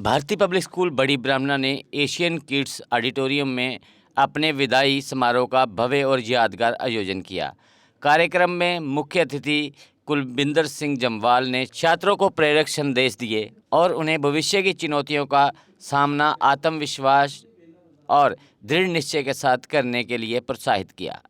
भारतीय public school बड़ी ब्राह्मणा ने एशियन किड्स ऑडिटोरियम में अपने विदाई समारोह का भव्य और यादगार आयोजन किया। कार्यक्रम में मुख्य अतिथि कुलविंदर सिंह जम्वाल ने छात्रों को प्रेरक संदेश दिए और उन्हें भविष्य की चुनौतियों का सामना आत्मविश्वास और दृढ़ निश्चय के साथ करने के लिए प्रोत्साहित किया।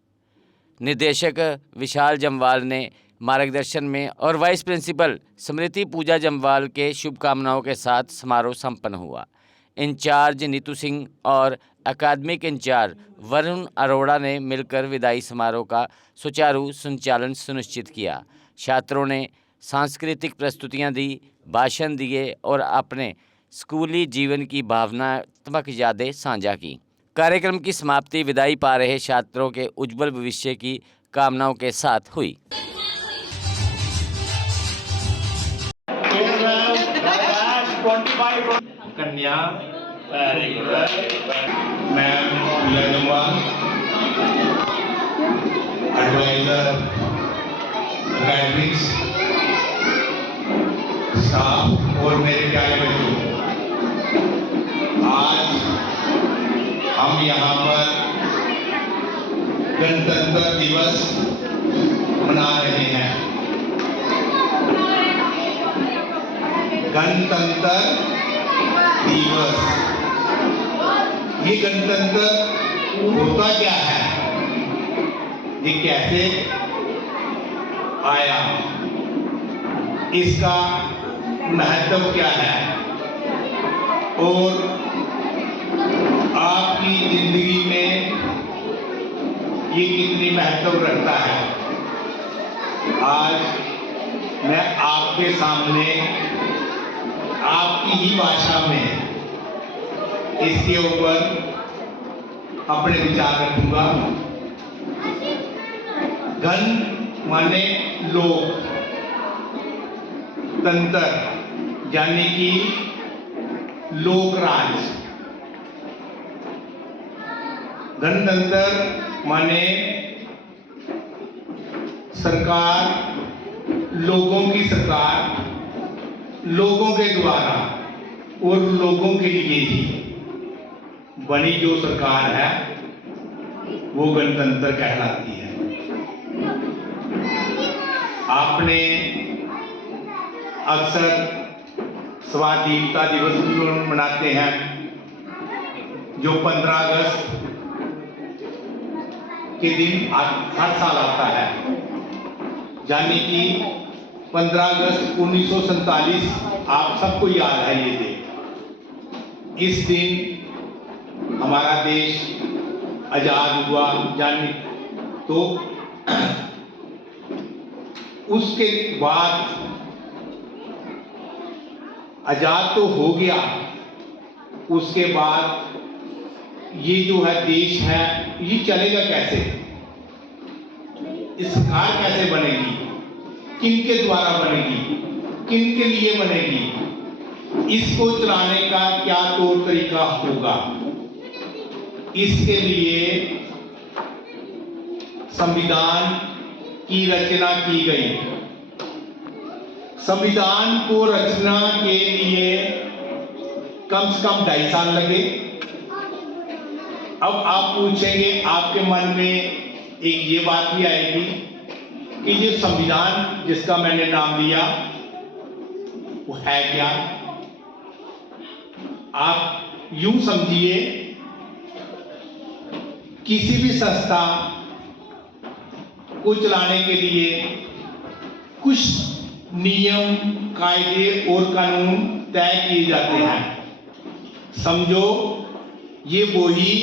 निदेशक विशाल जम्वाल ने मार्गदर्शन में और वाइस प्रिंसिपल स्मृति पूजा जम्वाल के शुभकामनाओं के साथ समारोह संपन्न हुआ। इंचार्ज नीतू सिंह और अकादमिक इंचार्ज वरुण अरोड़ा ने मिलकर विदाई समारोह का सुचारू संचालन सुनिश्चित किया। छात्रों ने सांस्कृतिक प्रस्तुतियां दी, भाषण दिए और अपने स्कूली जीवन की भावनात्मक यादें साझा की। कार्यक्रम की समाप्ति विदाई पा रहे छात्रों के उज्जवल भविष्य की कामनाओं के साथ हुई। कन्या मैम एडवाइजर अकेडमिक्स स्टाफ और मेरे प्यारे बच्चों, आज हम यहाँ पर गणतंत्र दिवस मना रहे हैं। गणतंत्र दिवस, ये गणतंत्र होता क्या है, ये कैसे आया, इसका महत्व क्या है और आपकी जिंदगी में ये कितनी महत्व रखता है। आज मैं आपके सामने आपकी ही भाषा में इसके ऊपर अपने विचार रखूंगा। गण माने लोक, तंत्र यानी कि लोकराज, गणतंत्र माने सरकार, लोगों की सरकार, लोगों के द्वारा और लोगों के लिए ही बनी जो सरकार है वो गणतंत्र कहलाती है। आपने अक्सर स्वाधीनता दिवस भी मनाते हैं जो 15 अगस्त के दिन हर साल आता है, यानी कि 15 अगस्त 1947 आप सबको याद है ये दिन। इस दिन हमारा देश आजाद हुआ, यानी तो उसके बाद आजाद तो हो गया, उसके बाद ये जो है देश है ये चलेगा कैसे, इस सरकार कैसे बनेगी, किनके द्वारा बनेगी, किनके लिए बनेगी, इसको चलाने का क्या तौर तरीका होगा। इसके लिए संविधान की रचना की गई। संविधान को रचना के लिए कम से कम 2.5 साल लगे। अब आप पूछेंगे, आपके मन में एक ये बात भी आएगी कि ये संविधान जिसका मैंने नाम लिया वो है क्या। आप यूं समझिए, किसी भी संस्था को चलाने के लिए कुछ नियम, कायदे और कानून तय किए जाते हैं। समझो ये वही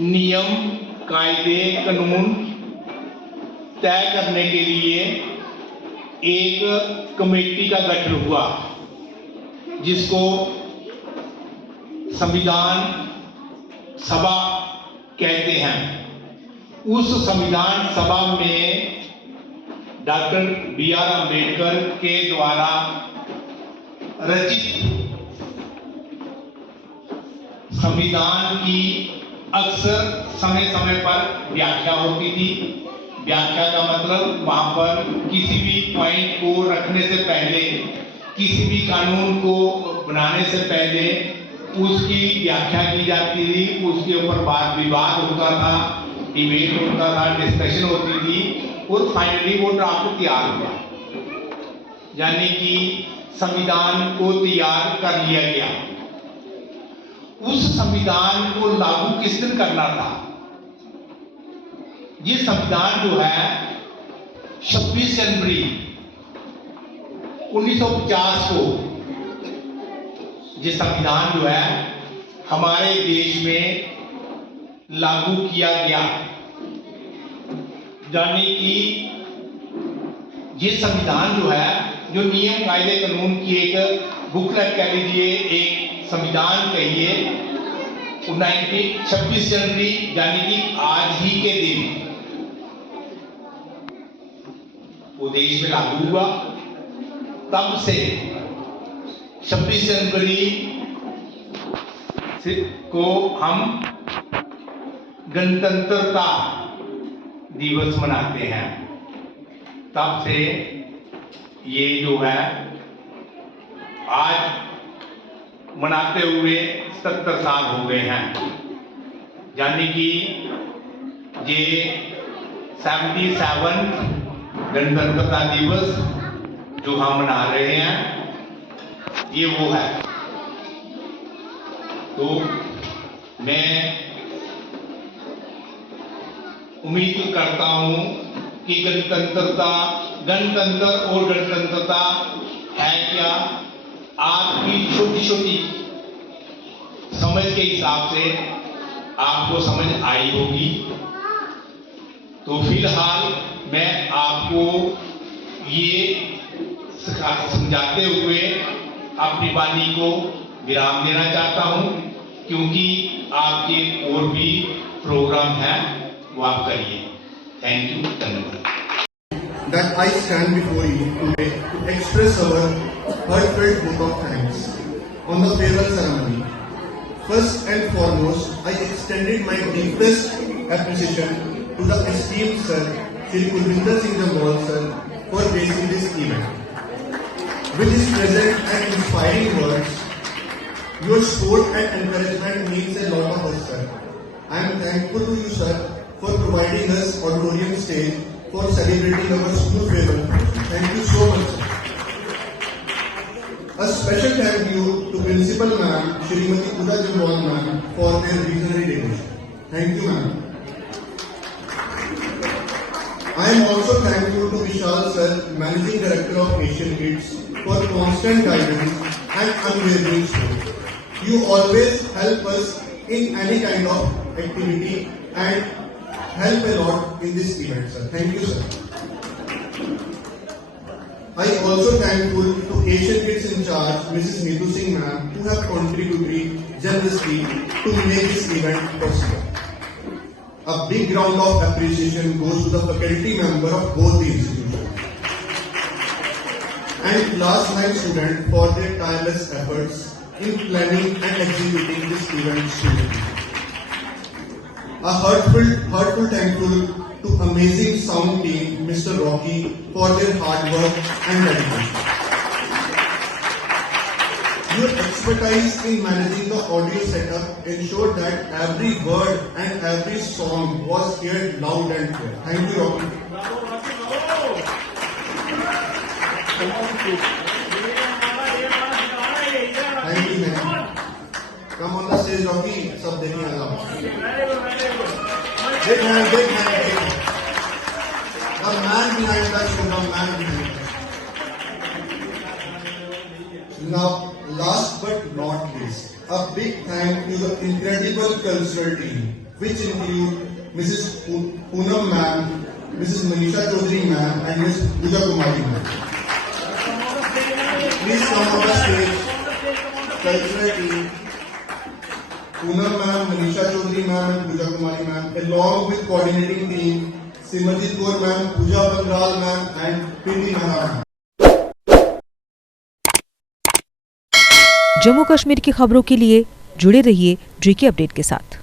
नियम, कायदे, कानून तय करने के लिए एक कमेटी का गठन हुआ जिसको संविधान सभा कहते हैं। उस संविधान सभा में डॉक्टर B.R. अम्बेडकर के द्वारा रचित संविधान की अक्सर समय समय पर व्याख्या होती थी। व्याख्या का मतलब वहां पर किसी भी पॉइंट को रखने से पहले किसी भी कानून को बनाने से पहले उसकी व्याख्या की जाती थी, उसके ऊपर वाद विवाद होता था, डिबेट होता था, डिस्कशन होती थी और फाइनली वो ड्राफ्ट तैयार हुआ। यानी कि संविधान को तैयार कर लिया गया। उस संविधान को लागू किस दिन करना था? ये संविधान जो है 26 जनवरी 1950 को ये संविधान जो है हमारे देश में लागू किया गया। यानी कि ये संविधान जो है, जो नियम कायदे कानून की एक बुकलेट कह लीजिए, एक संविधान कहिए, 26 जनवरी यानी कि आज ही के दिन वो देश में लागू हुआ। तब से 26 जनवरी को हम गणतंत्रता दिवस मनाते हैं। तब से ये जो है आज मनाते हुए 70 साल हो गए हैं। यानी कि ये 77 गणतंत्रता दिवस जो हम मना रहे हैं, ये वो है। तो मैं उम्मीद करता हूं कि गणतंत्र और गणतंत्रता है क्या, आपकी छोटी छोटी समझ के हिसाब से आपको समझ आई होगी। तो फिलहाल मैं आपको ये समझाते हुए अपनी वाणी को विराम देना चाहता हूं, क्योंकि आपके और भी प्रोग्राम हैं, वो आप करिए। थैंक यू, धन्यवाद। That I stand before you today to express our heartfelt vote of thanks on the farewell ceremony. First and foremost, I extended my deepest appreciation to the esteemed Sir, Shri Kulbinder Singh Jamwal Sir, for gracing this event. With his present and inspiring words, your support and encouragement means a lot of us, sir. I am thankful to you, sir, for providing us auditorium stage for celebrating our school farewell. Thank you so much, sir. A special thank you to Principal Ma'am, Shrimati Pooja Jamwal Ma'am, for their visionary dedication. Thank you, ma'am. I am also thankful to Vishal Sir, Managing Director of Asian Kids, for constant guidance and unwavering support. You always help us in any kind of activity and help a lot in this event, sir. Thank you, sir. I also thankful to Asian Kids in charge, Mrs. Neetu Singh ma'am, who have contributed generously to make this event possible. A big round of appreciation goes to the faculty member of both the institutions and class 9 students for their tireless efforts in planning and executing this event smoothly. A heartful thankful to amazing sound team, Mr. Rocky, for their hard work and dedication. Your expertise in managing the audio setup ensured that every word and every song was heard loud and clear. Thank you, Rocky. Thank you, man. Come on the stage, Rocky. सब देखने आ जाओ. Big hand, big hand, big hand. The man behind the show, the man behind the show. Now, last but not least, a big thank to the incredible cultural team, which include Mrs. Poonam ma'am, Mrs. Manisha Chaudhary ma'am, and Ms. Pooja Kumari ma'am. Please come on the stage, cultural team. Poonam ma'am, Manisha Chaudhary ma'am, and Pooja Kumari ma'am, along with coordinating team, Simajit Kaur ma'am, Pooja Bangral ma'am, and Priti Mehra ma'am. Jammu Kashmir की खबरों के लिए जुड़े रहिए GK update के साथ।